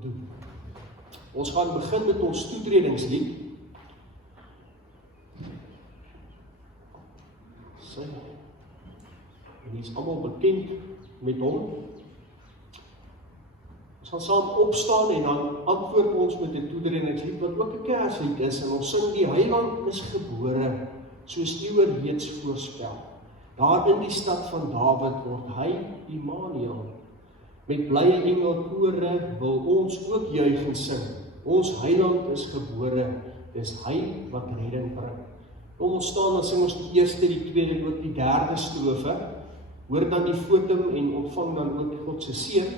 doen. Ons gaan begin met ons toetredingslied. Sy, en die is allemaal bekend met hom. Ons gaan saam opstaan en dan antwoord ons met die toetredingslied, wat ook 'n Kerslied is, en ons sing die Heiland is gebore, soos eeuwe reeds voorspel. Daar in die stad van Dawid word hy Immanuel. Met blye engelkore wil ons ook juig en sing. Ons Heiland is gebore, dis hy wat redding bring. Kom ons staan, dan sing ons die eerste, die tweede en ook die derde strofe. Hoor dan die fotum en ontvang dan ook God se seën.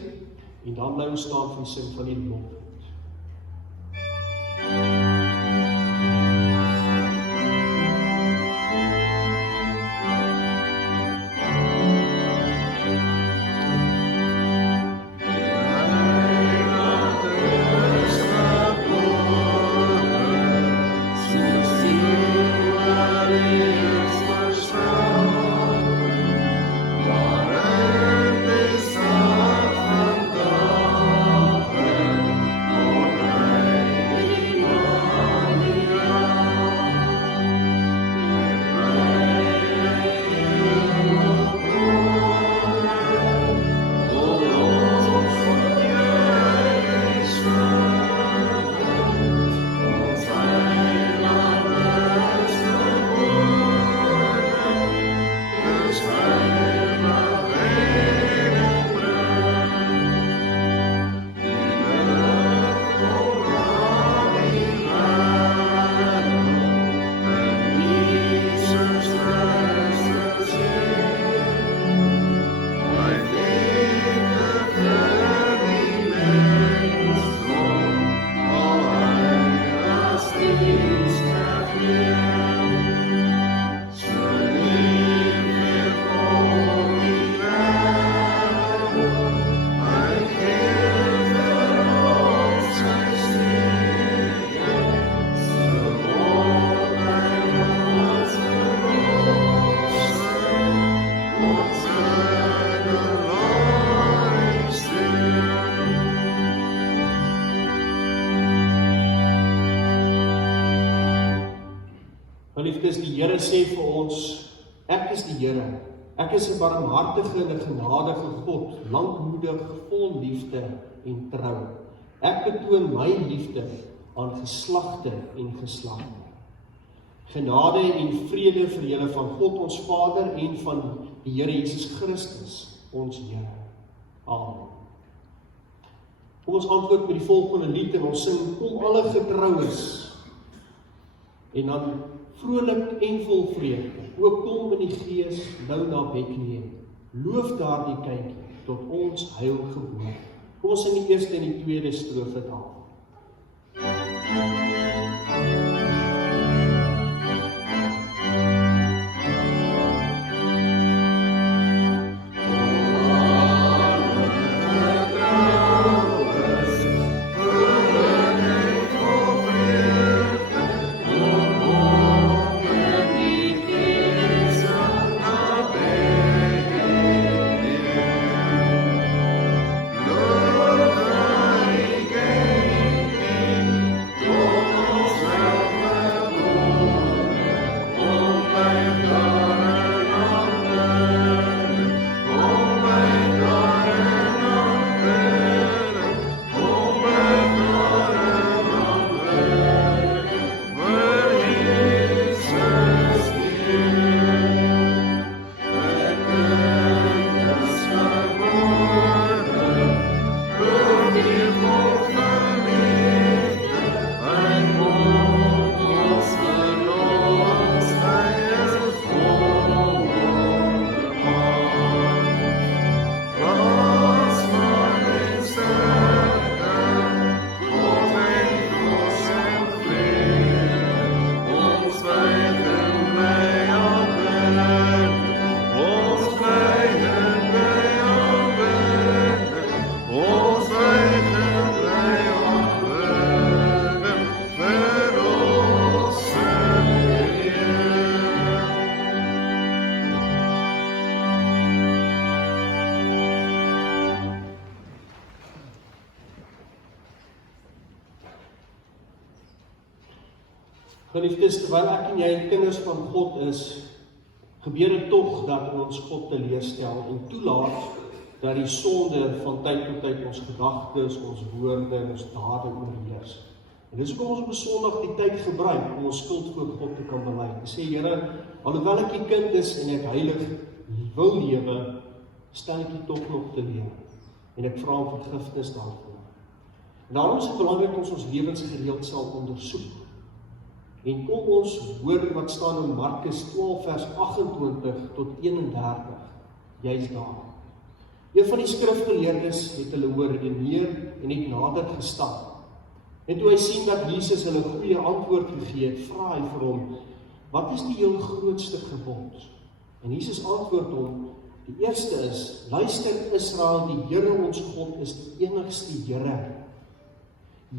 En dan bly ons staan vir die sing van die lof. Geliefdes, die Here sê vir ons, ek is die Here, ek is 'n barmhartige en 'n genadige God, lankmoedig, vol liefde en trou. Ek betoon my liefde aan geslagte en geslagte. Genade en vrede vir julle van God ons Vader en van die Here Jesus Christus, ons Here. Amen. Kom ons antwoord met die volgende lied en ons sing, kom alle getroues. En dan vrolik en vol vreugde, ook kom in die gees nou na Bethlehem. Loof daar die kyk tot ons heil geboorte. Kom ons in die eerste en die tweede strofe daar. Love thy gate. Geliefdes, terwyl ek en jy kinders van God is, gebeur dit tog dat ons God teleurstel en toelaat dat die sonde van tyd tot tyd ons gedagtes, ons woorde en ons dade oorheers. En dis hoekom ons op Sondag die tyd gebruik om ons skuld voor God te kan bely. En sê, Here, alhoewel ek die kind is en ek heilig wil lewe, stel ek U tog nog te lewe. En ek vra om vergifnis daarvoor. En daarom is dit belangrik dat ons lewens gereeld sal ondersoek. En kom ons hoor wat staan in Markus 12 vers 28 tot 31, juist daar. Een van die skrifgeleerdes het hulle hoor redeneer en het nader gestap. En toe hy sien dat Jesus hulle goeie antwoord gegee het, vra hy vir hom, wat is die heel grootste gebod? En Jesus antwoord hom, die eerste is, luister Israel, die Here ons God is die enigste Here.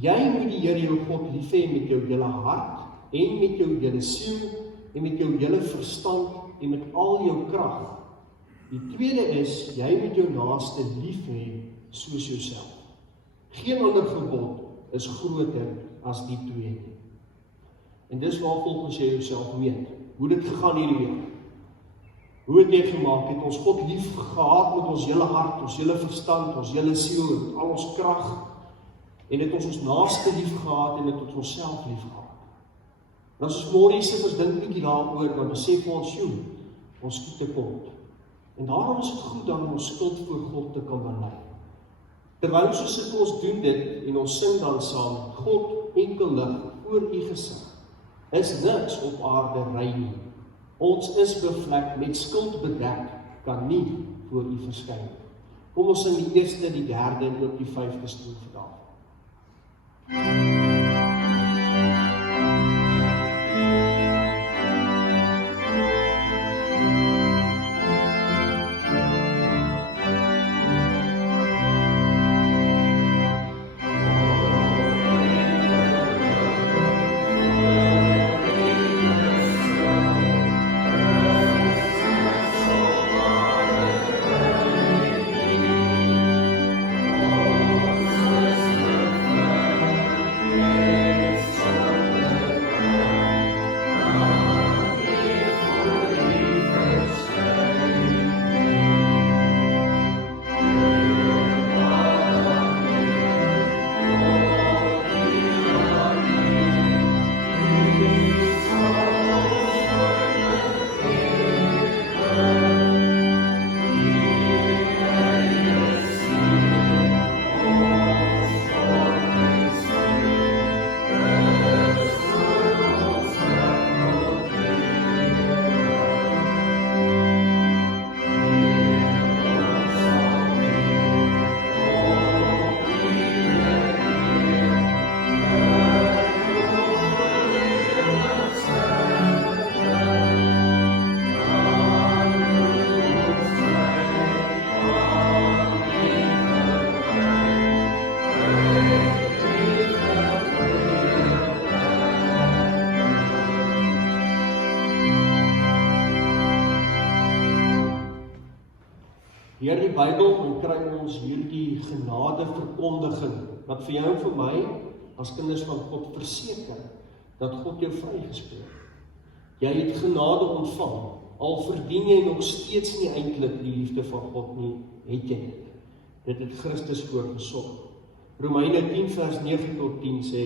Jy moet die Here jou God lief hê met jou hele hart, en met jou hele siel, en met jou hele verstand, en met al jou krag. Die tweede is, jy moet jou naaste lief hê soos jouself. Geen ander gebod is groter as die twee nie. En dis waar volgens jy jouself meet. Hoe dit gegaan hierdie week? Hoe het jy gemaak? Het ons God lief gehad met ons hele hart, ons hele verstand, ons hele siel, met al ons krag, en het ons naaste lief gehad en het ons onsself lief gehad. En as ons môre sit, ons dink bietjie daaroor, dan besef ons, ons skiet te kort. En daarom is het goed om ons skuld voor God te kan bely. Terwyl ons sit, ons doen dit en ons sing dan saam, God enkel lig voor U gesig, is niks op aarde rein nie. Ons is bevlek, met skuld bedek, kan nie voor U verskyn. Kom ons sing die eerste, die derde en ook die 5de stroef vandag. Deur die Bybel kry ons hierdie genade verkondiging, wat vir jou en vir my, as kinders van God, verseker, dat God jou vrygespreek. Jy het genade ontvang, al verdien jy nog steeds nie eintlik die liefde van God nie, het jy dit. Dit het Christus voorgesorg. Romeine 10 vers 9 tot 10 sê,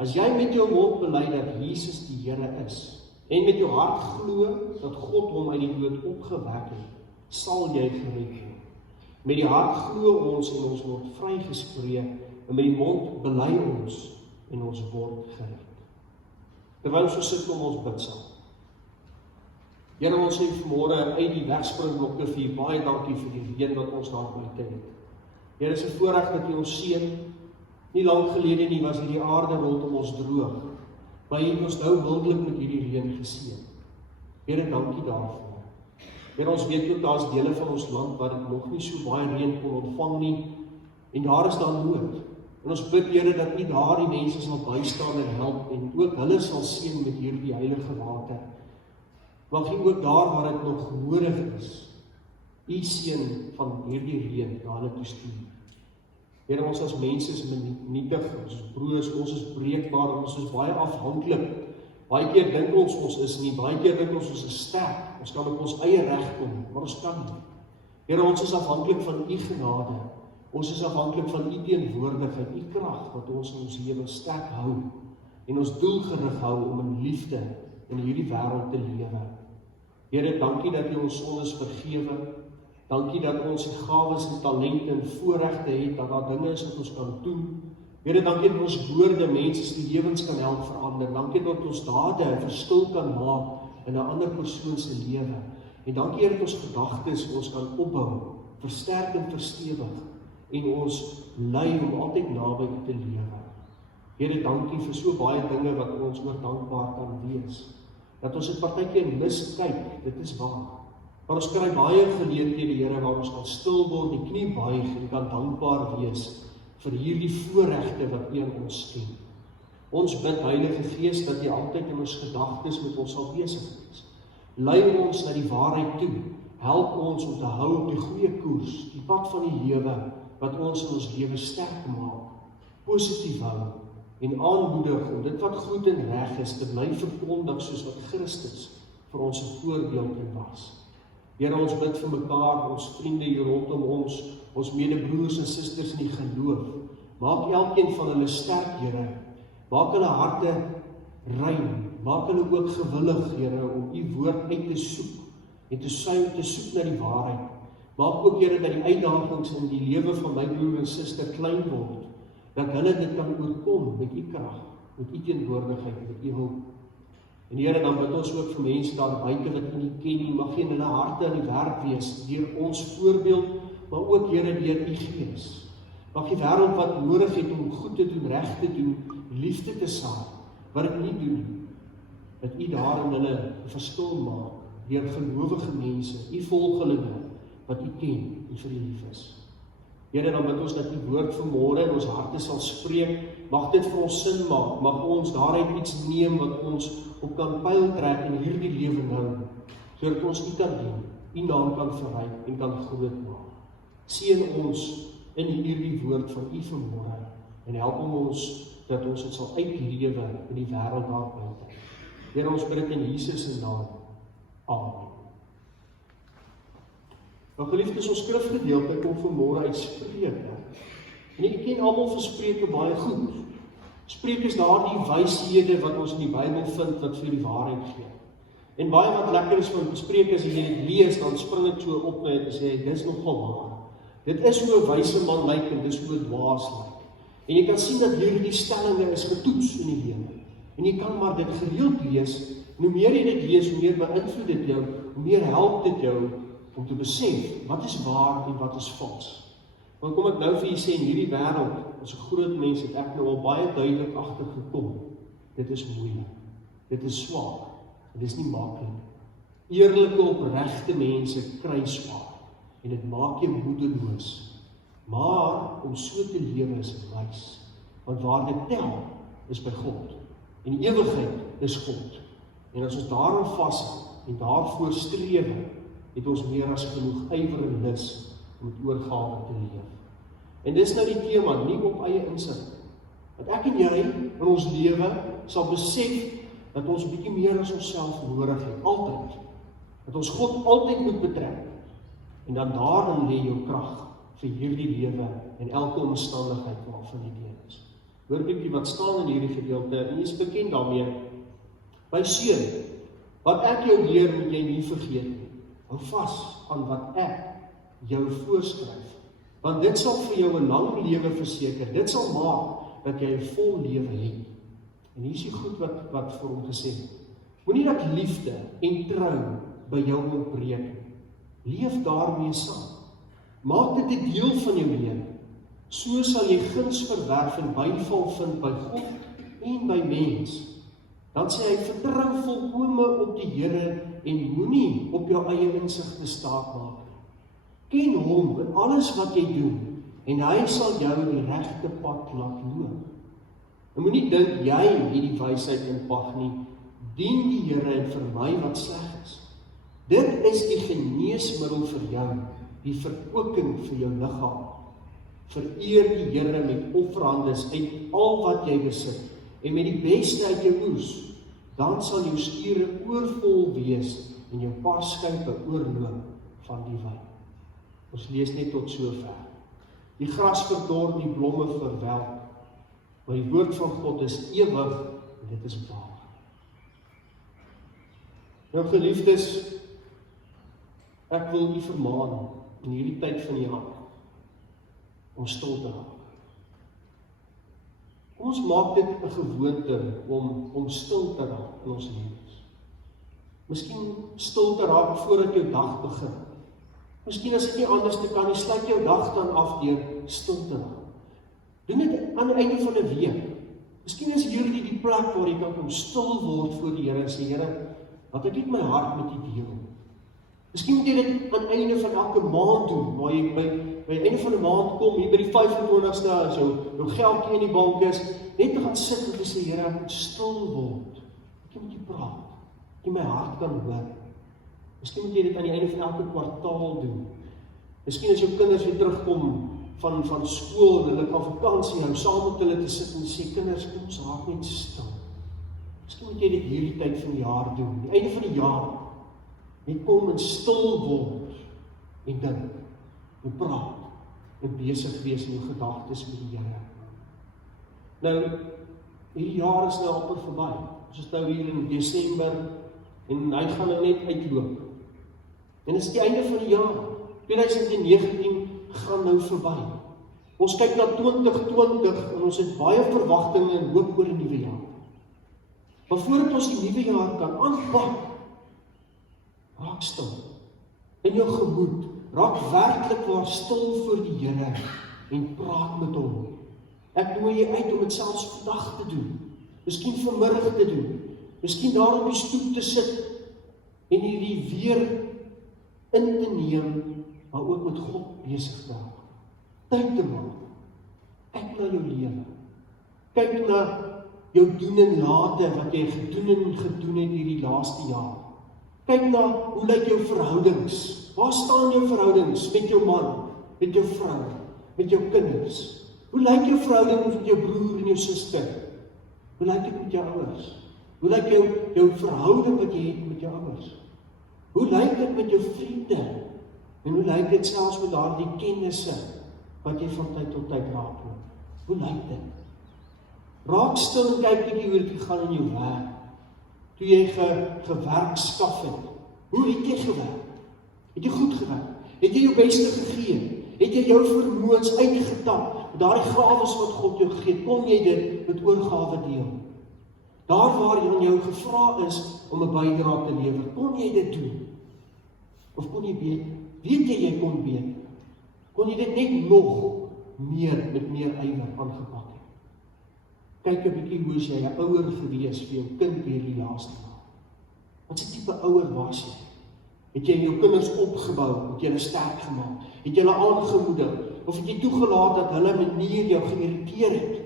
as jy met jou mond bely dat Jesus die Here is, en met jou hart glo dat God hom uit die dood opgewek het, sal jy gered word. Met die hart glo ons en ons word vrygespreek, en met die mond bely ons en ons word gered. Terwyl ons sit, kom ons bid saam. Here, ons sê vanmôre uit die wegspringblokke vir U baie dankie vir die reën wat ons daar buite het. Here, is 'n voorreg dat U ons seën. Nie lank gelede nie was hierdie aarde rondom ons droog, maar U het ons nou wildelik met hierdie reën geseën. Here, dankie daarvoor. Here, ons weet ook daar is dele van ons land waar dit nog nie so baie reën kon ontvang nie, en daar is dan nood. En ons bid, Here, dat U daardie mense sal bystaan en help, en ook hulle sal seën met hierdie heilige water. Mag U ook daar waar dit nog nodig is, U seën van hierdie reën na hulle toe stuur. Here, ons as mense is nietig, ons is broers, ons is breekbaar, ons is baie afhanklik Baie keer dink ons is nie, baie keer dink ons is sterk, ons kan op ons eie reg kom, maar ons kan nie. Here, ons is afhanklik van U genade, ons is afhanklik van U teenwoordigheid, U krag, wat ons in ons lewe sterk hou, en ons doelgerig hou om in liefde in hierdie wêreld te lewe. Here, dankie dat U ons sondes vergewe, dankie dat ons die gawes en talente en voorregte het, dat daar dinge is wat ons kan doen. Here, dankie dat ons woorde mense se lewens kan help verander, dankie dat ons dade 'n verskil kan maak in 'n ander persoon se lewe. En dankie dat ons gedagtes ons kan opbou, versterk en verstewig, en ons lei om altyd naby U te lewe. Here, dankie vir so baie dinge wat ons oor dankbaar kan wees. Dat ons dit partykeer miskyk, dit is waar. Maar ons kry baie geleenthede, Here, waar ons kan stil word, die knie buig en kan dankbaar wees vir hierdie voorregte wat U aan ons skenk. Ons bid, Heilige Gees, dat U altyd in ons gedagtes met ons sal besig wees. Lei ons na die waarheid toe. Help ons om te hou op die goeie koers, die pad van die lewe, wat ons in ons lewe sterk maak, positief hou, en aanmoedig om dit wat goed en reg is, te bly verkondig soos wat Christus vir ons 'n voorbeeld in was. Here, ons bid vir mekaar, ons vriende hier rondom ons medebroers en susters in die geloof. Maak elkeen van hulle sterk, Here. Maak hulle harte rein. Maak hulle ook gewillig, Here, om U woord uit te soek en te soek na die waarheid. Maak ook, Here, dat die uitdagings in die lewe van my broer en suster klein word, dat hulle dit kan oorkom met U krag, met U teenwoordigheid, met U hulp. En Here, dan bid ons ook vir mense daar buite wat U nie ken nie, mag U in hulle harte aan die werk wees, deur ons voorbeeld, maar ook, Here, deur U Gees. Mag die wêreld wat nodig het om goed te doen, reg te doen, liefde te saai, wat dit nie doen nie, dat U daar in hulle 'n verskil maak, deur gelowige mense, U volgelinge, wat U ken en vir U lief is. Here, dan bid ons dat U woord vanmôre in ons harte sal spreek, mag dit vir ons sin maak, mag ons daaruit iets neem wat ons op kan pyl trek in hierdie lewe nou, sodat ons U kan dien, U naam kan verryk en kan groot maak. Seën ons in hierdie woord van U vanmôre, en help ons dat ons dit sal uitlewe in die wêreld daar buite. Here, ons bid dit in Jesus se naam. Amen. Nou geliefdes, ons skrifgedeelte kom vanmôre uit Spreuke. En ek ken almal vir Spreuke baie goed. Spreuke is daardie wyshede wat ons in die Bybel vind wat vir die waarheid gee. En baie wat lekker is van Spreuke as jy dit lees, dan spring dit so op met en sê, dis nogal waar. Dit is hoe 'n wyse man lyk en dis hoe 'n dwaas lyk. En jy kan sien dat hierdie stellinge is getoets in die lewe. En jy kan maar dit gereeld lees, en hoe meer jy dit lees, hoe meer beïnvloed dit jou, hoe meer help dit jou om te besef, wat is waar en wat is vals. Want kom ek nou vir jy sê, in hierdie wêreld, as 'n groot mens het ek nou al baie duidelik agtergekom, dit is moeilik, dit is swaar, dit is nie maklik. Eerlike, opregte mense kry swaar, en dit maak jou moedeloos. Maar om so te lewe is wys, want waar dit tel, is by God. En die ewigheid is God. En as ons daarin vashou en daarvoor streef, het ons meer as genoeg ywer en lus om met oorgawe te leef. En dis nou die tema, nie op eie insig. Dat ek en jy in ons lewe sal besef dat ons 'n bietjie meer as onsself nodig het, altyd. Dat ons God altyd moet betrek. En dan daarin lê jou krag vir hierdie lewe en elke omstandigheid waarvan jy deel is. Hoor bietjie wat staan in hierdie gedeelte, en jy is bekend daarmee. My seun, wat ek jou leer, moet jy nie vergeet nie. Hou vas aan wat ek jou voorskryf, want dit sal vir jou 'n lang lewe verseker. Dit sal maak dat jy 'n vol lewe het. En hier is die goed wat vir hom gesê het. Moenie dat liefde en trou by jou ontbreek. Leef daarmee saam. Maak dit 'n deel van jou lewe. So sal jy guns verwerf en byval vind by God en by mens. Dan sê hy, vertrou volkome op die Here en moenie op jou eie insigte staat maak. Ken hom in alles wat jy doen, en hy sal jou die regte pad laat loop. En moenie dink jy het die wysheid in pag nie. Dien die Here en vermy wat sleg is. Dit is die geneesmiddel vir jou, die verkwikking vir jou liggaam. Vereer die Here met offerhandes uit al wat jy besit, en met die beste uit jou oes, dan sal jou skure oorvol wees en jou paarskype oorloop van die wyn. Ons lees net tot sover. Die gras verdor, die blomme verwelk, maar die woord van God is ewig en dit is waar. Nou geliefdes, ek wil u vermaan in hierdie tyd van die jaar om stil te raak. Ons maak dit 'n gewoonte om stil te raak in ons lewens. Miskien stil te raak voordat jou dag begin. Miskien as dit nie anders te kan nie, sluit jou dag dan af deur stil te raak. Doen dit aan die einde van 'n week. Miskien is hierdie die plek waar jy kan kom stil word voor die Here en sê, Here, wat ek net my hart met u deel. Miskien moet jy dit aan die einde van elke maand doen, waar jy by die einde van die maand kom, hier by die 25ste, as jou geldjie in die bank is, net te gaan sit en te sê, Here, ek moet stil word. Ek moet jy praat, ek moet my hart kan hoor. Miskien moet jy dit aan die einde van elke kwartaal doen. Miskien as jou kinders weer terugkom van skool, en hulle kan vakansie hou, saam met hulle te sit en sê, kinders, kom ons raak net stil. Miskien moet jy dit hierdie tyd van die jaar doen, die einde van die jaar, net kom en stil word, en dink, en praat, en besig wees in jou gedagtes met die Here. Nou, hierdie jaar is nou amper verby. Ons is nou hier in Desember, en hy gaan nou net uitloop. En dit is die einde van die jaar. 2019 gaan nou verby. Ons kyk na 2020 en ons het baie verwagtinge en hoop oor die nuwe jaar. Maar voordat ons die nuwe jaar kan aanpak, raak stil. In jou gemoed, raak werklik waar stil voor die Here en praat met hom. Ek nooi jy uit om dit selfs vandag te doen. Miskien vanmiddag te doen. Miskien daar op die stoep te sit en hierdie weer in te neem, maar ook met God besig te hou. Tyd te maak. Kyk na jou lewe. Kyk na jou doen en late, wat jy gedoen het hierdie laaste jaar. Kyk na, hoe lyk jou verhoudings? Waar staan jou verhoudings met jou man, met jou vrou, met jou kinders? Hoe lyk jou verhouding met jou broer en jou suster? Hoe lyk dit met jou ouers? Hoe lyk jou verhouding wat jy het met jou ouers? Hoe lyk dit met jou vriende? En hoe lyk dit selfs met daardie kennisse wat jy van tyd tot tyd raakloop? Hoe lyk dit? Raak stil en kyk bietjie hoe dit gaan in jou werk. Toe jy gewerk skaf het. Hoe het jy gewerk? Het jy goed gewerk? Het jy jou beste gegee? Het jy jou vermoëns uitgetap? Daardie gawes wat God jou gegee, kon jy dit met oorgawe deel? Daar waar jy aan jou gevra is om 'n bydrae te lewer, kon jy dit doen? Of kon jy beter? Weet jy kon beter? Kon jy dit net nog met meer ywer aangepak het? Kyk 'n bietjie hoe is jy 'n ouer gewees vir jou kind hierdie laaste jaar? Wat se tipe ouer was jy? Het jy jou kinders opgebou? Het jy hulle sterk gemaak? Het jy hulle aangemoedig? Of het jy toegelaat dat hulle manier jou geïrriteer het?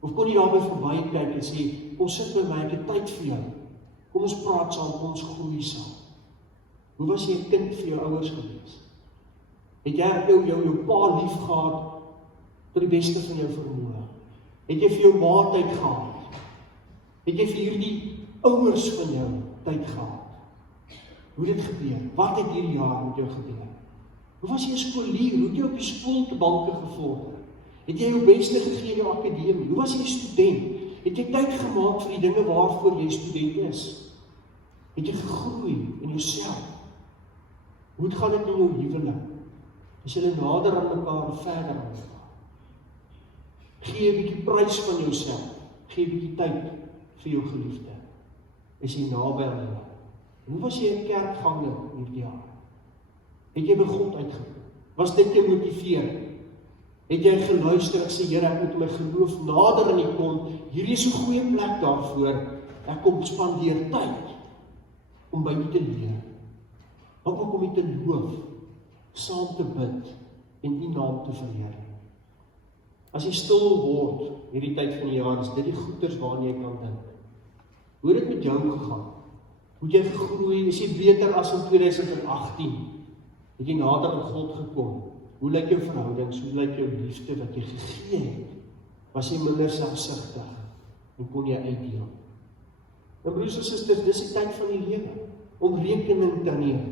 Of kon jy daarby verby kyk en sê, kom sit by my, ek het tyd vir jou. Kom ons praat saam, kom ons groei saam. Hoe was jy 'n kind vir jou ouers gewees? Het jy jou pa lief gehad tot die beste van jou vermoë? Het jy vir jou ma tyd gehad? Het jy vir hierdie ouers van jou tyd gehad? Hoe het dit gebeur? Wat het hierdie jaar met jou gebeur? Hoe was jy 'n skoolier? Hoe het jy op die skoolbanke gevorder? Het jy jou beste gegee in jou akademie? Hoe was jy 'n student? Het jy tyd gemaak vir die dinge waarvoor jy student is? Het jy gegroei in jouself? Hoe gaan dit in jou huwelik? Is julle nader aan mekaar of verder aan mekaar? Gee 'n bietjie prys van jouself. Gee 'n bietjie tyd vir jou geliefde. Is jy naby aan hulle? Hoe was jy 'n kerkganger hierdie jaar? Het jy by God uitgekom? Was dit jou motiveer? Het jy geluister en sê, Here, ek moet my geloof nader aan U kom. Hierdie is 'n goeie plek daarvoor. Ek kom spandeer tyd om by U te leer. Ook om U te loof, saam te bid en U naam te vereer. As jy stil word hierdie tyd van die jaar, is dit die goeders waaraan jy kan dink. Hoe het dit met jou gegaan? Hoe het jy gegroei? Is jy beter as in 2018? Het jy nader aan God gekom? Hoe lyk jou verhoudings? Hoe lyk jou liefde wat jy gegee het? Was jy minder selfsugtig? En kon jy uitdeel? En broers en susters, dis die tyd van die lewe, om rekening te neem.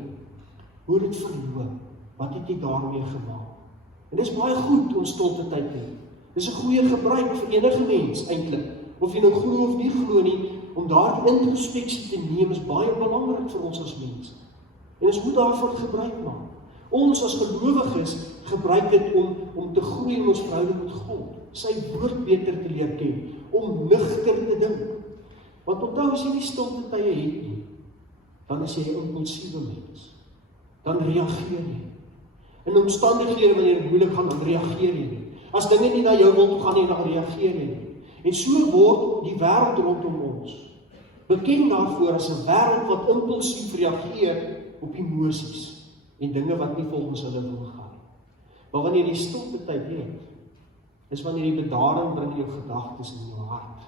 Hoe het verloop? Wat het jy daarmee gemaak? En dis baie goed om stilte tyd te hê. Dis 'n goeie gebruik vir enige mens eintlik, of jy nou glo of nie glo nie, om daardie introspeksie te neem is baie belangrik vir ons as mense. En ons moet daarvan gebruik maak. Ons as gelowiges gebruik dit om te groei in ons verhouding met God, sy woord beter te leer ken, om nugter te dink. Want onthou, as jy die stilte tye het nie, dan is jy 'n impulsiewe mens. Dan reageer jy. In omstandighede wanneer dit moeilik gaan, dan reageer jy nie. As dinge nie na jou wil toe gaan nie, dan reageer jy nie. En so word die wêreld rondom ons bekend daarvoor as 'n wêreld wat impulsief reageer op emosies en dinge wat nie volgens hulle wil gaan nie. Maar wanneer jy stilte tyd het, is wanneer jy bedaring bring in jou gedagtes en jou hart.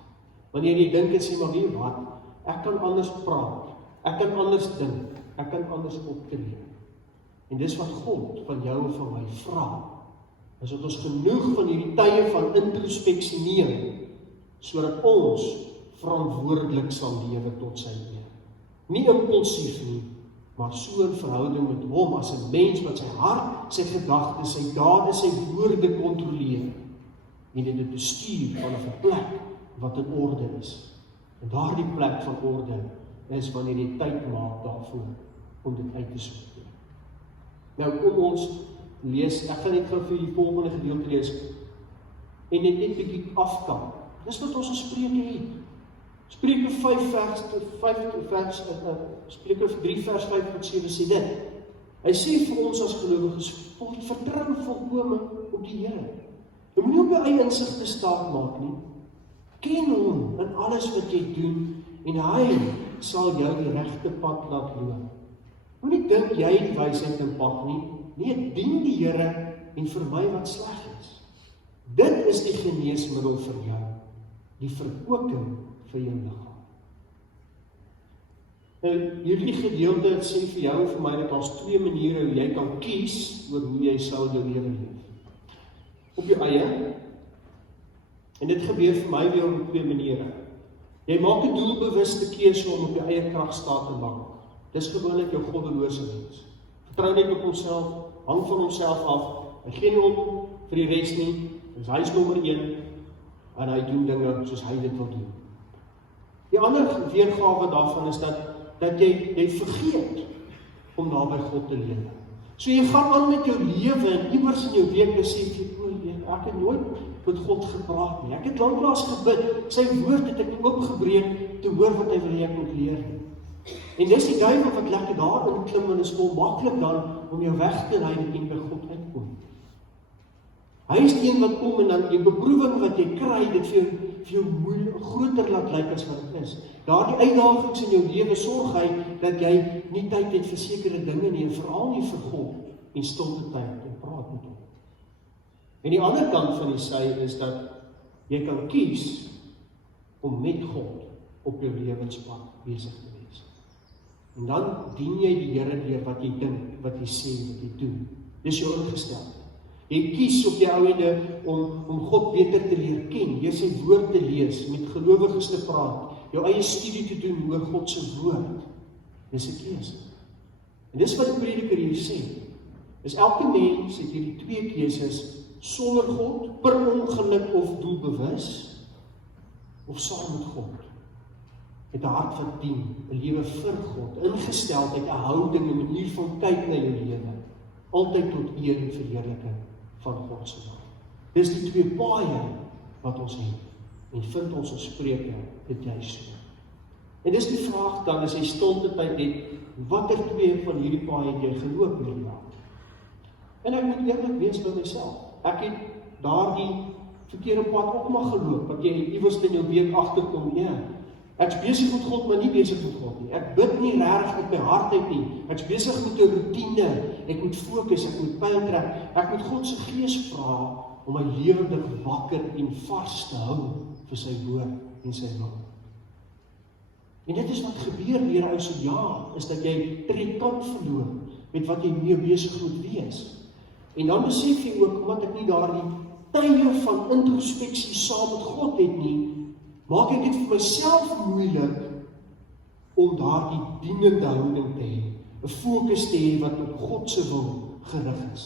Wanneer jy dink en sê, maar weet wat, ek kan anders praat, ek kan anders dink, ek kan anders optree. En dis wat God van jou en van my vra, is dat ons genoeg van hierdie tye van introspeksie neem, sodat ons verantwoordelik sal lewe tot sy eer. Nie impulsief nie, maar so 'n verhouding met hom as 'n mens wat sy hart, sy gedagtes, sy dade, sy woorde kontroleer en dit bestuur vanaf 'n plek wat in orde is. En daardie plek van orde is wanneer jy tyd maak daarvoor om dit uit te sorteer. Nou kom ons lees, ek gaan net gou vir die volgende gedeelte lees en net bietjie afkan. Dis wat ons in Spreuke het. Spreuke 3 vers 5 tot 7 sê dit. Hy sê vir ons as gelowiges, vertrou volkome op die Here. Jy moet nie op jou eie insigte staat maak nie. Ken hom in alles wat jy doen en hy sal jou die regte pad laat loop. Moenie dink jy die wysheid in pad nie. Nee, dien die Here en vermy wat sleg is. Dit is die geneesmiddel vir jou, die verkwikking vir jou liggaam. Nou, hierdie gedeelte sê vir jou en vir my dat daar's 2 maniere hoe jy kan kies oor hoe jy sal jou lewe leef. Op jou eie, en dit gebeur vir my weer op 2 maniere. Jy maak 'n doelbewuste keuse om op jou eie krag staat te maak. Dis gewoonlik jou goddelose mens. Vertrou net op homself, hang van homself af, hy gee nie om vir die res nie, hy is nommer 1, en hy doen dinge soos hy dit wil doen. Die ander weergawe daarvan is dat jy vergeet om naby God te lewe. So jy gaan aan met jou lewe en iewers in jou week besef jy, ek het nooit met God gepraat nie. Ek het lanklaas gebid, sy woord het ek nie oopgebreek te hoor wat hy wil hê ek moet leer nie. En dis die duiwel wat lekker daarin klim en is maklik dan om jou weg te lei en by God uitkom. Hy is die een wat kom en dan die beproewing wat jy kry, dit vir jou groter laat lyk as wat dit is. Daardie uitdagings in jou lewe sorg hy dat jy nie tyd het vir sekere dinge nie, en veral nie vir God en stilte tyd en praat met hom. En die ander kant van die sy is dat jy kan kies om met God op jou lewenspad besig te wees. En dan dien jy die Here deur wat jy dink, wat jy sê, wat jy doen. Dis jou ingesteldheid. Jy kies op die ouende om God beter te leer ken, deur sy woord te lees, met gelowiges te praat, jou eie studie te doen oor God se woord. Dis 'n keuse. En dis wat die prediker hier sê. Is elke mens het hierdie 2 keuses sonder God, per ongeluk of doelbewus, of saam met God. Met 'n hart wat dien, 'n lewe vir God, ingesteldheid, 'n houding, 'n manier van kyk na jou lewe, altyd tot eer en verheerliking van God se naam. Dis die 2 paaie wat ons het, en vind ons in Spreuke dit juist so. En dis die vraag dan, as jy stilte tyd het, watter 2 van hierdie paaie het jy geloop hierdie jaar? En ek moet eerlik wees by myself. Ek het daardie verkeerde pad ook maar geloop, wat jy iewers in jou week agterkom, ek's besig met God, maar nie besig met God nie. Ek bid nie regtig met my hart uit nie. Ek's besig met 'n roetine. Ek moet fokus, ek moet pyl trek. Ek moet God se gees vra om my lewendig wakker en vars te hou vir sy woord en sy wil. En dit is wat gebeur deur ou se jaar, is dat jy trekant verloor met wat jy mee besig moet wees. En dan besef jy ook, omdat ek nie daardie tye van introspeksie saam met God het nie, maak ek dit vir myself moeilik om daardie dienende houding te hê, 'n fokus te hê wat op God se wil gerig is.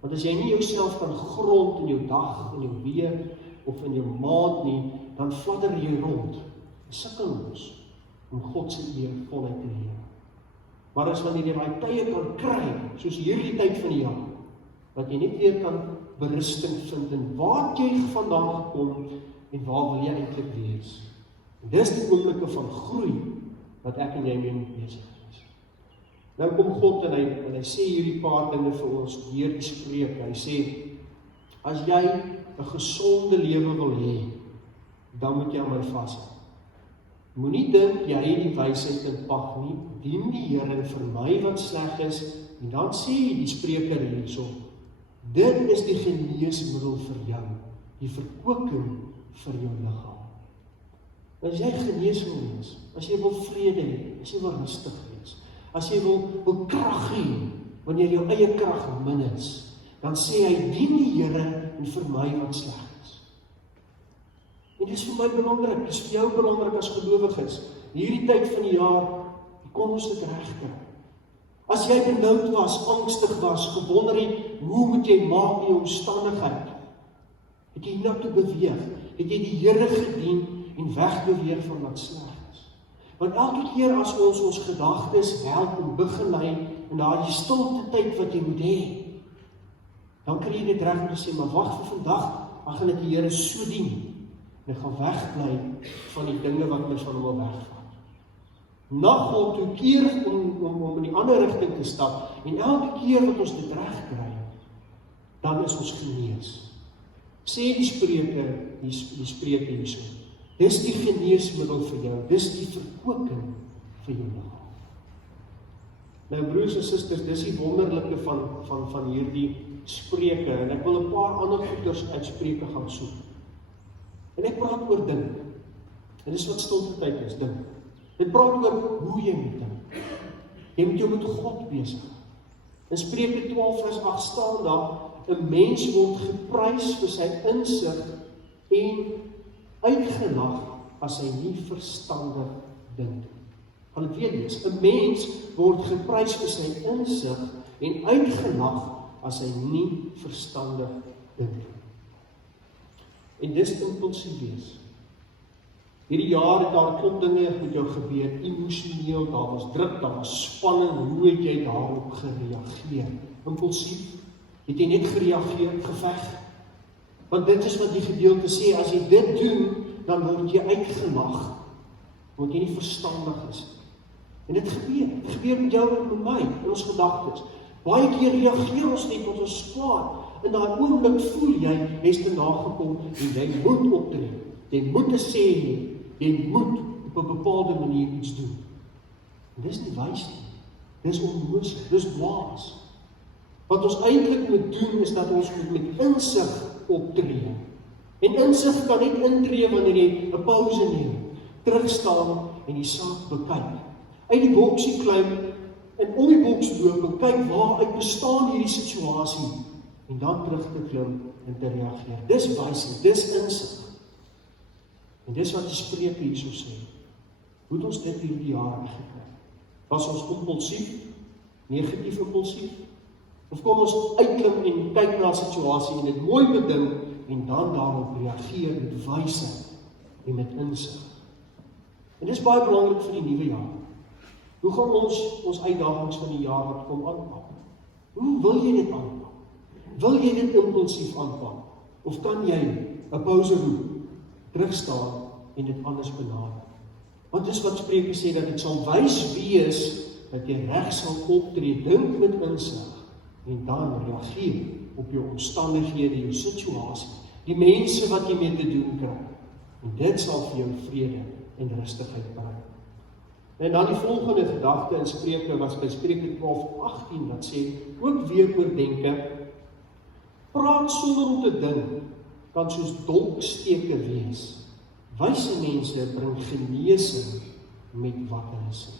Want as jy nie jouself kan grond in jou dag, in jou week, of in jou maand nie, dan fladder jy rond, en sukkel ons, om God se eer voluit te lewe. Maar as wanneer jy daai tye kan kry, soos hierdie tyd van die jaar, dat jy net weer kan berusting vind in waar jy vandaan gekom en waar wil jy eintlik wees. En dis die oomblikke van groei wat ek en jy mee moet besig is. Nou kom God en hy sê hierdie paar dinge vir ons deur die Spreuke. Hy sê, as jy 'n gesonde lewe wil hê, dan moet jy aan my vashou. Moenie dink jy het die wysheid in pag nie, dien die Here en vermy wat sleg is, en dan sê die Spreker hierso, dit is die geneesmiddel vir jou, die verkwikking vir jou liggaam. As jy genees wil wees, as jy wil vrede hê, as jy wil rustig wees, as jy wil krag hê, wanneer jou eie krag min is, dan sê hy, dien die Here en vermy wat sleg is. En dis vir my belangrik, dis vir jou belangrik as gelowiges. Hierdie tyd van die jaar, kon ons dit regkry. As jy benoud was, angstig was, gewonder het, hoe moet jy maak die omstandigheid? Het jy hiernaartoe beweeg? Het jy die Here gedien en wegbeweeg van wat sleg is? Want elke keer as ons gedagtes help en begelei in daardie stilte tyd wat jy moet hê, dan kry jy dit reg om te sê, maar wag vir vandag, dan gaan ek die Here so dien, en ek gaan wegbly van die dinge wat my van hom wil wegvat. Na God toe keer om in die ander rigting te stap, en elke keer wat ons dit reg kry, dan is ons genees. Sê die Spreuke hierso, dis die geneesmiddel vir jou, dis die verkwikking vir jou liggaam. Nou broers en susters, dis die wonderlike van hierdie Spreuke, en ek wil 'n paar ander goeders uit Spreuke gaan soek. En ek praat oor dink, en dis wat stilte tyd is, dink. Dit praat oor hoe jy moet dink. Jy moet jou met God besig. In Spreuke 12 vers 8 staan daar, 'n mens word geprys vir sy insig en uitgelag as hy nie verstandig dink. Gaan dit weer lees. 'n Mens word geprys vir sy insig en uitgelag as hy nie verstandig dink. En dis impulsief wees. Hierdie jaar het daar 'n klomp dinge met jou gebeur, emosioneel, daar was druk, daar was spanning, hoe het jy daarop gereageer? Impulsief, het jy net gereageer, geveg? Want dit is wat die gedeelte sê, as jy dit doen, dan word jy uitgelag, want jy nie verstandig is. En dit gebeur met jou en met my, in ons gedagtes. Baie keer reageer ons net wat ons kwaad, en daai oomblik voel jy, jy's te nagekom, en jy moet optree, jy moet te sê nie, jy moet op 'n bepaalde manier iets doen. En dis nie wys nie, dis onnoosig, dis dwaas. Wat ons eintlik moet doen, is dat ons moet met insig optree. En insig kan net intree wanneer jy 'n pause neem, terugstaan en die saak bekyk. Uit die boksie klim en om die boks loop en kyk waaruit bestaan hierdie situasie en dan terug te klim en te reageer. Dis wysheid, dis insig. En dis wat die Spreuke hierso sê. Hoe het ons dit hierdie jaar gekry? Was ons impulsief, negatief impulsief? Of kom ons uitklim en kyk na 'n situasie en dit mooi bedink en dan daarop reageer met wysheid en met insig? En dis baie belangrik vir die nuwe jaar. Hoe gaan ons uitdagings van die jaar wat kom aanpak? Hoe wil jy dit aanpak? Wil jy dit impulsief aanpak? Of kan jy 'n pause roep, terugstaan en dit anders benader? Want dis wat Spreuke sê, dat dit sal wys wees, dat jy reg sal optree, dink met insig, en dan reageer op jou omstandighede, jou situasie, die mense wat jy mee te doen kry. En dit sal vir jou vrede en rustigheid bring. En dan die volgende gedagte in Spreuke was by Spreuke 12:18, wat sê, ook weer oor denke, praat sonder om te dink, kan soos dolksteke wees. Wyse mense bring genesing met wat hulle sê.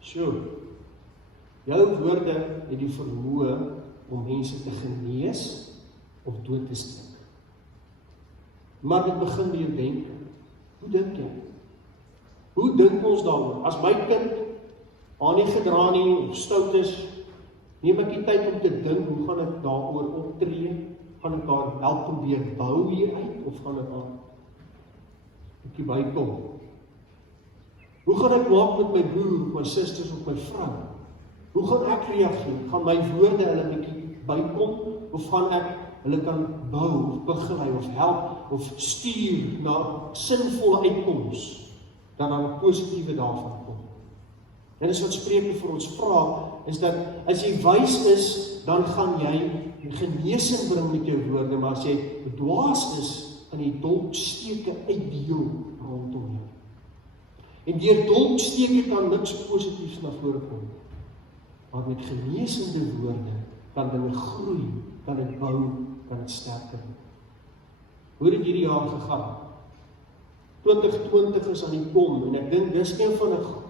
Sjoe, jou woorde het die vermoë om mense te genees of dood te steek. Maar dit begin by jou denke. Hoe dink jy? Hoe dink ons daaroor? As my kind aan nie gedra nie, of stout is, neem ek die tyd om te dink, hoe gaan ek daaroor optree? Gaan ek haar help probeer bou hieruit, of gaan ek aan 'n bietjie bykom? Hoe gaan ek maak met my broer, my susters of my vrou? Hoe gaan ek reageer? Gaan my woorde hulle 'n bietjie bykom, of gaan ek hulle kan bou, of begelei, of help, of stuur na sinvolle uitkoms, dat daar 'n positiewe daarvan kom? En dis wat Spreuke vir ons vra, is dat as jy wys is, dan gaan jy genesing bring met jou woorde, maar as jy dwaas is, gaan jy dolksteke uitdeel rondom jou. En deur dolksteke kan niks positiefs na vore kom. Maar met genesende woorde kan dinge groei, kan dit bou, kan dit sterker word. Hoe het hierdie jaar gegaan? 2020 is aan die kom, en ek dink dis een van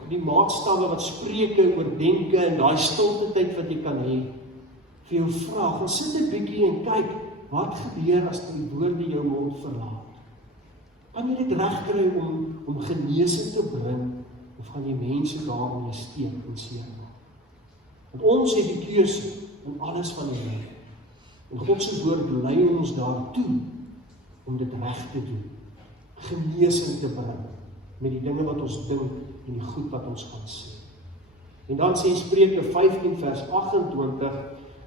die maatstawwe wat Spreuke oor denke en daai stilte tyd wat jy kan hê, vir jou vra, gaan sit 'n bietjie en kyk, wat gebeur as die woorde jou mond verlaat? Kan jy dit regkry om genesing te bring, of gaan jy mense daarmee steek en seermaak? Want ons het die keuse in alles van die lewe. En God se woord lei ons daartoe om dit reg te doen. Genesing te bring met die dinge wat ons dink en die goed wat ons gaan sê. En dan sê Spreuke 15 vers 28,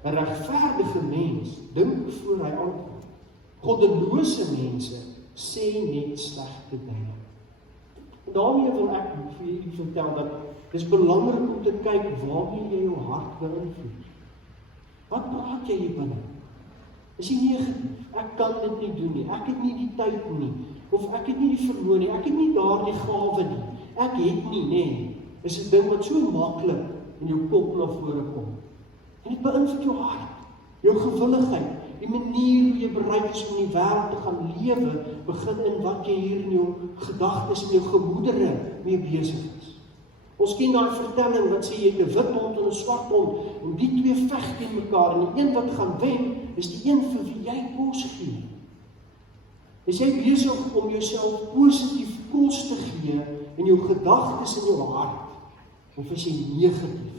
'n regverdige mens dink voor hy antwoord. Goddelose mense sê net slegte dinge. En daarmee wil ek vir julle vertel dat dit is belangrik om te kyk waarmee jy jou hart beïnvloed. Wat praat jy hier binne? Is jy negatief? Ek kan dit nie doen nie, ek het nie die tyd nie, of ek het nie die vermoë nie, ek het nie daardie gawe nie, ek het nie, nee. Is 'n ding wat so maklik in jou kop na vore kom. En dit beïnvloed jou hart, jou gewilligheid, die manier hoe jy bereid is om in die wêreld te gaan lewe, begin in wat jy hier in jou gedagtes en jou gemoedere mee besig is. Ons ken daai vertelling wat sê jy het 'n wit hond en 'n swart hond, en die twee veg teen mekaar, en die een wat gaan wen, is die een vir wie jy kos gee. Is jy besig om jouself positief kos te gee in jou gedagtes en jou hart, of is jy negatief?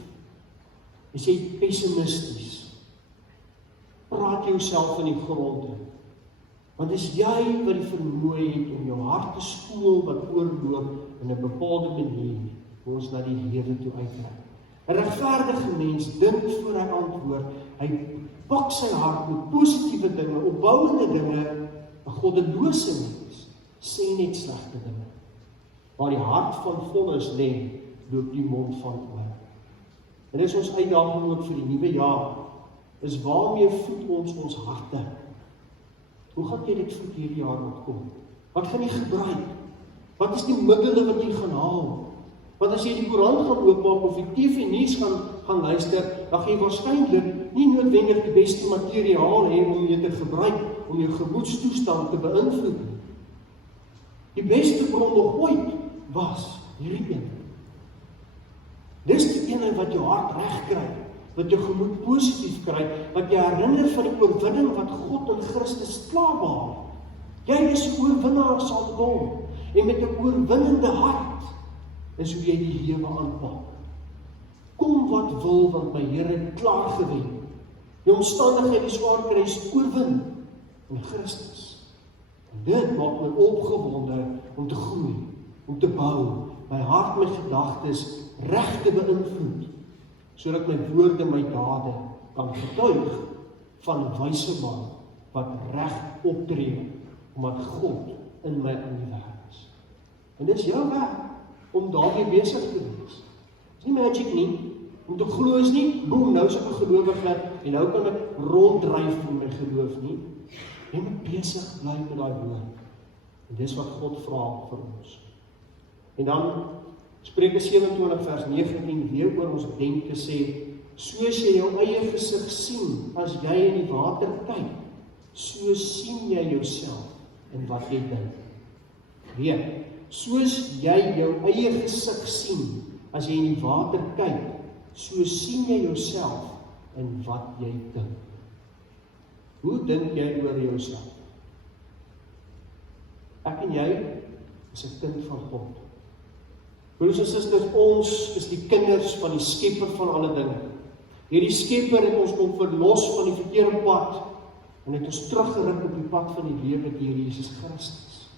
Is jy pessimisties? Praat jouself in die grond in. Want is jy wat die vermoë het om jou hart te spoel wat oorloop in 'n bepaalde manier, hoe ons na die lewe toe uitreik. 'n regverdige mens dink voor hy antwoord, hy pak sy hart met positiewe dinge, opbouende dinge. 'n goddelose mens sê net slegte dinge. Waar die hart van vol is lê, loop die mond van oor. En dis ons uitdaging ook vir die nuwe jaar, is waarmee voed ons harte? Hoe gaan jy dit voed hierdie jaar opkom? Wat gaan jy gebruik? Wat is die middele wat jy gaan haal? Want as jy die koerant gaan oopmaak of die TV-nuus gaan luister, dan gaan jy waarskynlik nie noodwendig die beste materiaal hê om jy te gebruik om jou gemoedstoestand te beïnvloed. Die beste bron nog ooit was hierdie een. Dis die ene wat jou hart reg kry, wat jou gemoed positief kry, wat jy herinner van die oorwinning wat God in Christus klaar behaal. Jy is 'n oorwinnaar sal kom, en met 'n oorwinnende hart is hoe jy die lewe aanpak. Kom wat wil, want my Here het klaar gewen. Die omstandighede, die swaar kry, is oorwin in Christus. En dit maak my opgewonde om te groei, om te bou, my hart, my gedagtes reg te beïnvloed, sodat my woorde, my dade kan getuig van 'n wyse man wat reg optree, omdat God in my in die wêreld is. En dis jou werk om daarmee besig te wees. Dis nie magic nie. Om te glo is nie, boem, nou is ek 'n gelowige en nou kan ek ronddryf in my geloof nie. Jy moet besig bly met daai woord. En dis wat God vra vir ons. En dan Spreuke 27 vers 19 weer oor ons denke sê, soos jy jou eie gesig sien as jy in die water kyk, so sien jy jouself in wat jy dink. Weer, soos jy jou eie gesig sien as jy in die water kyk, so sien jy jouself in wat jy dink. Hoe dink jy oor jouself? Ek en jy is 'n kind van God. Broers en susters, ons is die kinders van die Skepper van alle dinge. Hierdie Skepper het ons kom verlos van die verkeerde pad en het ons teruggeruk op die pad van die lewe deur Jesus Christus.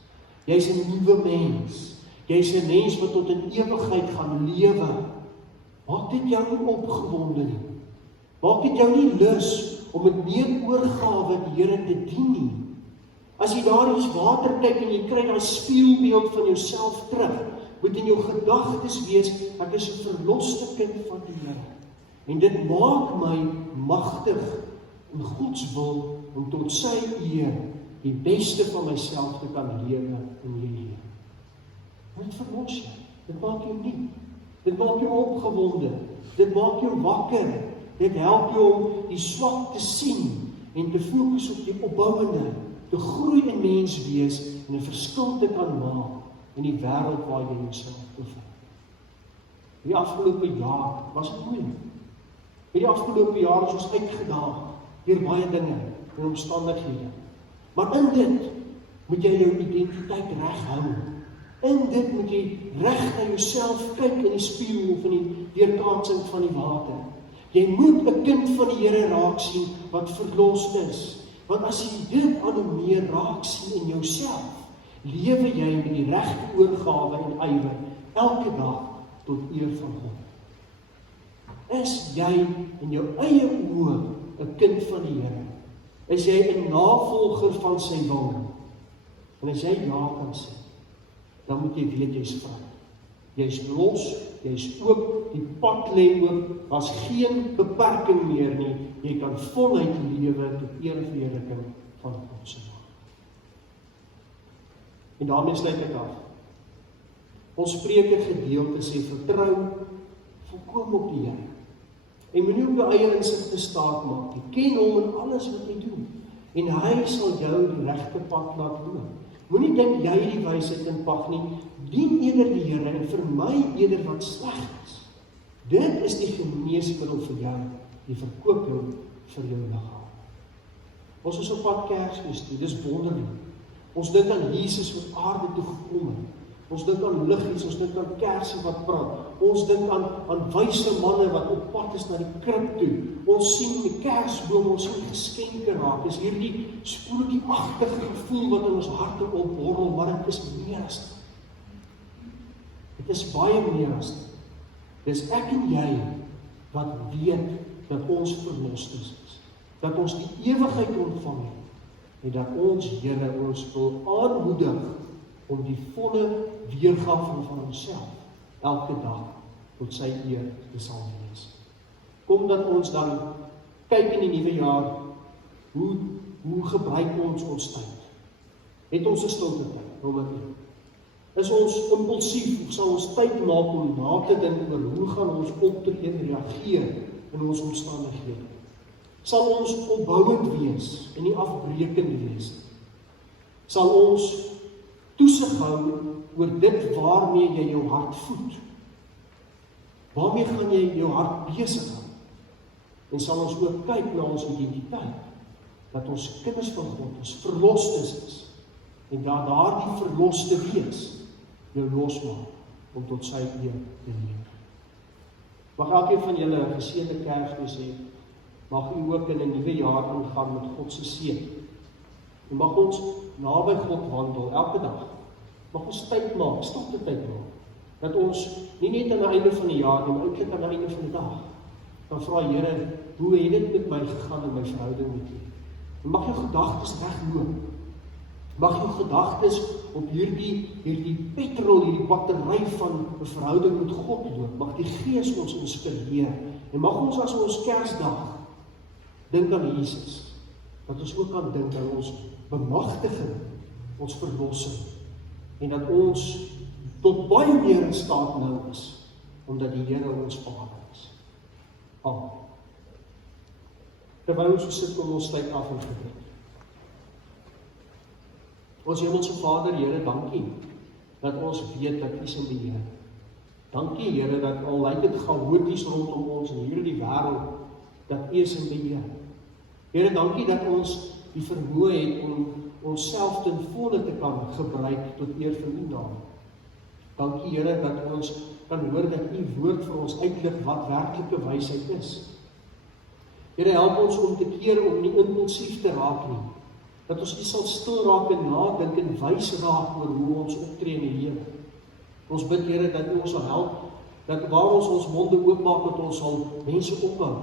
Jy's 'n nuwe mens. Jy's 'n mens wat tot in ewigheid gaan lewe. Maak dit jou nie opgewonde nie. Maak dit jou nie lus om met meer oorgawe die Here te dien nie. As jy daar in die water kyk en jy kry daai spieelbeeld van jouself terug, moet in jou gedagtes wees, ek is 'n verloste kind van die Here. En dit maak my magtig in Gods wil om tot sy eer die beste van myself te kan lewe in hierdie lewe. Dit verlos jou. Dit maak jou nie. Dit maak jou opgewonde. Dit maak jou wakker. Dit help jou om die swak te sien en te fokus op die opbouende, te groei in menswees en 'n verskil te kan maak in die wêreld waar jy jouself bevind. Die afgelope jaar was dit moeilik. Die afgelope jaar is ons uitgedaag deur baie dinge en omstandighede. Maar in dit moet jy jou identiteit reg hou. In dit moet jy reg na jouself kyk in die spieël of in die weerkaatsing van die water. Jy moet 'n kind van die Here raak sien wat verlos is. Want as jy dit al hoe meer raak sien in jouself, lewe jy met die regte oorgawe en ywer elke dag tot eer van God. Is jy in jou eie oë 'n kind van die Here? Is jy 'n navolger van sy wil? En as jy ja kan sê, dan moet jy weet jy's vry. Jy's los, jy's oop, die pad lê oop, daar's geen beperking meer nie. Jy kan voluit lewe tot eer en verheerliking van God se naam. En daarmee sluit ek af. Ons Spreuke gedeelte sê vertrou volkome op die Here. En moenie op jou eie insigte staat maak nie. Ken hom in alles wat jy doen. En hy sal jou die regte pad laat loop. Moenie dink jy die wysheid in pag nie. Dien eerder die Here en vermy eerder wat sleg is. Dit is die geneesmiddel vir jou, die verkooping vir jou liggaam. Ons is op pad Kersfees toe, dis wonderlik. Ons dink aan Jesus wat aarde toe gekom het. Ons dink aan liggies, ons dink aan kersie wat praat. Ons dink aan wyse manne wat op pad is na die krib toe. Ons sien die kersboom, ons sien geskenke raak. Dis hierdie sprookieagtige gevoel wat in ons harte opborrel, maar dit is meer as dit. Dit is baie meer as dit. Dis ek en jy wat weet dat ons verlos is. Dat ons die ewigheid ontvang het. En dat ons Here ons wil aanmoedig om die volle weergawe van onsself elke dag tot sy eer te sal wees. Kom dat ons dan kyk in die nuwe jaar, hoe gebruik ons tyd? Het ons 'n stilte tyd, nommer 1. Is ons impulsief, of sal ons tyd maak om na te dink oor hoe gaan ons optree en reageer in ons omstandighede? Sal ons opbouend wees en nie afbreekend wees? Sal ons toesig hou oor dit waarmee jy jou hart voed? Waarmee gaan jy jou hart besig hou? En sal ons ook kyk na ons identiteit, dat ons kinders van God, ons verlostes is, en dat daardie verloste wees jou losmaak om tot sy eer te leef. Mag elkeen van julle 'n geseënde Kersfees hê. Mag u ook in 'n nuwe jaar ingaan met God se seën. En mag ons naby God wandel elke dag. Mag ons tyd maak, stilte tyd maak. Dat ons nie net aan die einde van die jaar nie, maar eintlik aan die einde van die dag dan vra Here, hoe het dit met my gegaan in my verhouding met U? En mag jou gedagtes regloop. Mag jou gedagtes op hierdie petrol, hierdie battery van 'n verhouding met God loop. Mag die Gees ons inspireer. En mag ons as ons Kersdag dink aan Jesus, dat ons ook kan dink aan ons bemagtiging, ons verlossing, en dat ons tot baie meer in staat nou is, omdat die Here ons Vader is. Amen. Terwyl ons sit, kom ons sluit af in gebed. Ons Hemelse Vader, Here, dankie dat ons weet dat U is in beheer. Dankie, Here, dat al lyk dit chaoties rondom ons in hierdie wêreld, dat U is in beheer. Here, dankie dat ons die vermoë het om onsself ten volle te kan gebruik tot eer van U naam. Dankie Here dat ons kan hoor dat U woord vir ons uitlig wat werklike wysheid is. Here, help ons om te keer om nie impulsief te raak nie. Dat ons nie sal stil raak en nadink en wys raak oor hoe ons optree in die lewe. Ons bid Here dat U ons sal help, dat waar ons monde oopmaak, dat ons sal mense opbou.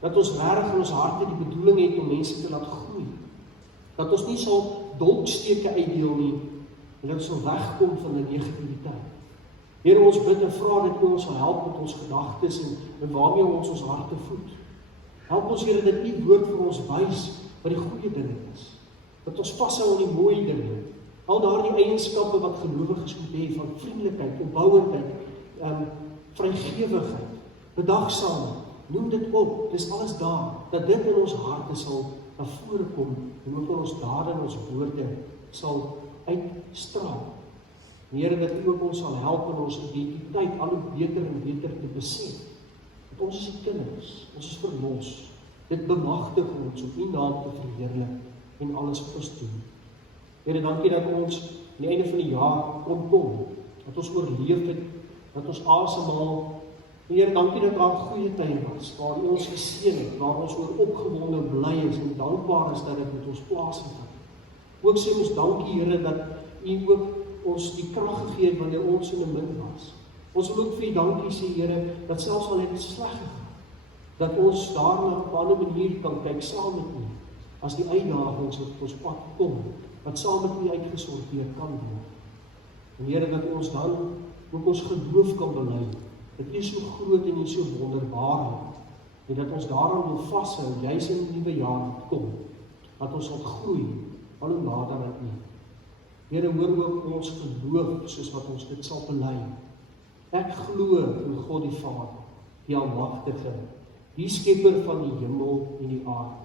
Dat ons regtig in ons harte die bedoeling het om mense te laat groei. Dat ons nie sal dolksteke uitdeel nie, en dat ons sal wegkom van die negativiteit. Here, ons bid en vra dat U ons sal help met ons gedagtes en waarmee ons harte voed. Help ons Here dat U woord vir ons wys wat die goeie dinge is. Dat ons vashou aan die mooi dinge. Al daardie eienskappe wat gelowiges moet hê, van vriendelikheid, opbouendheid, vrygewigheid, bedagsaamheid. Noem dit op, dis alles daar, dat dit in ons harte sal na vore kom, en ook in ons dade en ons woorde sal uitstraal. Here, dat U ook ons sal help in ons identiteit al hoe beter en beter te besef. Dat ons is die kinders, ons is verlos. Dit bemagtig ons om U naam te verheerlik en alles vir ons doen. Here, dankie dat ons aan die einde van die jaar kon kom, dat ons oorleef het, dat ons asemhaal. Here, dankie dat daar goeie tye was, waar U ons geseën het, waar ons oor opgewonde bly is en dankbaar is dat dit met ons plaasvind het. Ook sê ons dankie Here dat U ook ons die krag gegee het wanneer ons in 'n min was. Ons wil ook vir U dankie sê Here, dat selfs al het dit sleg gegaan, dat ons daarna op 'n ander manier kan kyk saam met U, as die uitdagings wat op ons pad kom, wat saam met U uitgesorteer kan word. En Here, dat ons dan ook ons geloof kan bely, dat U so groot en U so wonderbaar is, en dat ons daaraan wil vashou, juis in die nuwe jaar wat kom, dat ons sal groei, al hoe nader aan U. Here, hoor ook ons geloof, soos wat ons dit sal bely. Ek glo in God die Vader, die Almagtige, die Skepper van die hemel en die aarde.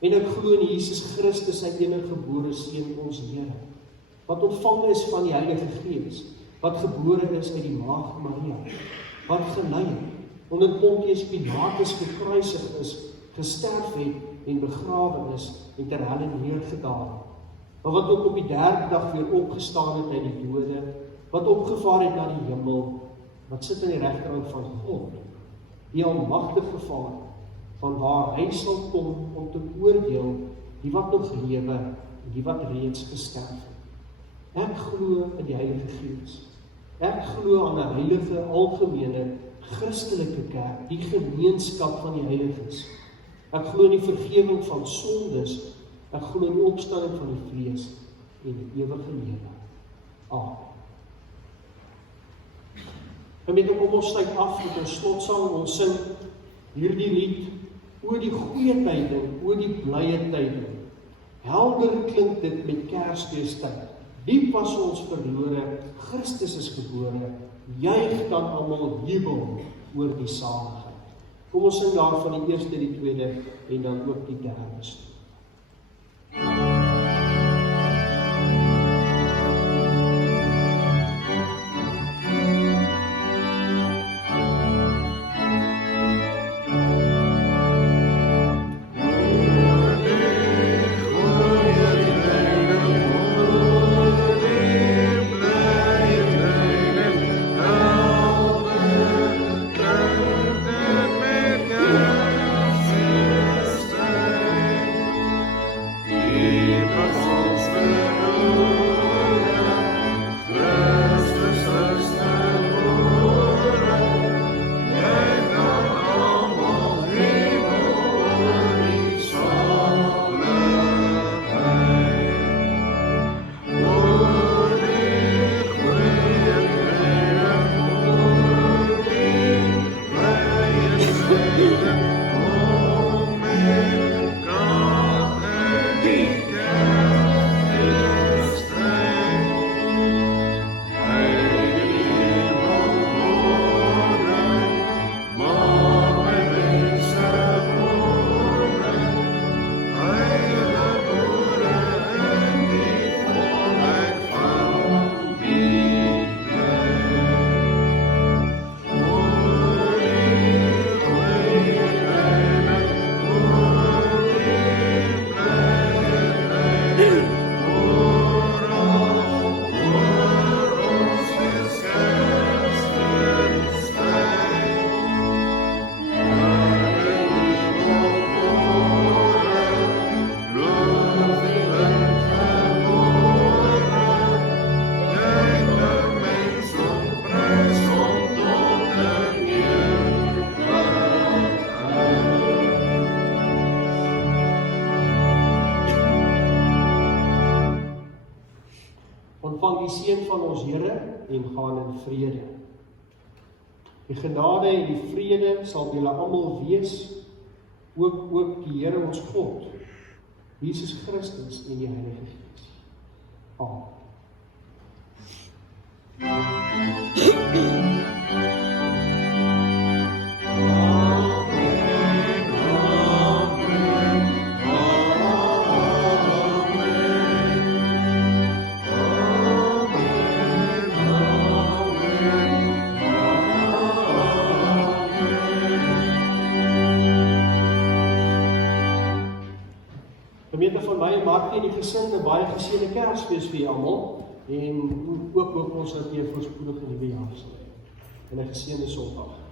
En ek glo in Jesus Christus, sy enige gebore Seun, ons Here, wat ontvang is van die Heilige Gees, wat gebore is uit die Maagd Maria, wat gelei het, onder Pontius Pilatus gekruisig is, gesterf het en begrawe is en ter helle neergedaal, maar wat ook op die derde dag weer opgestaan het uit die dode, wat opgevaar het na die hemel, wat sit aan die regterhand van God, die Almagtige Vader, van waar hy sal kom om te oordeel die wat nog lewe en die wat reeds gesterf het. Ek glo in die Heilige Gees. Ek glo aan 'n heilige, algemene, Christelike kerk, die gemeenskap van die heiliges. Ek glo in die vergewing van sondes. Ek glo in die opstanding van die vlees en die ewige lewe. Amen. En met kom ons sluit af met ons slotsang, ons sing hierdie lied oor die goeie tyding, oor die blye tyding. Helder klink dit met Kersfeestyd. Diep was ons verlore, Christus is gebore, juig dan almal jubel oor die saligheid. Kom ons sing daarvan die eerste, die tweede en dan ook die derde stuk. Yeah. seën van ons Here en gaan in vrede. Die genade en die vrede sal by julle almal wees, ook die Here ons God, Jesus Christus en die Heilige Gees. Amen. Gemeente van my en Martie en die gesin, 'n baie geseënde Kersfees vir julle almal en ook hoop ons dat jy 'n voorspoedige nuwe jaar sal hê. En 'n geseënde Sondag.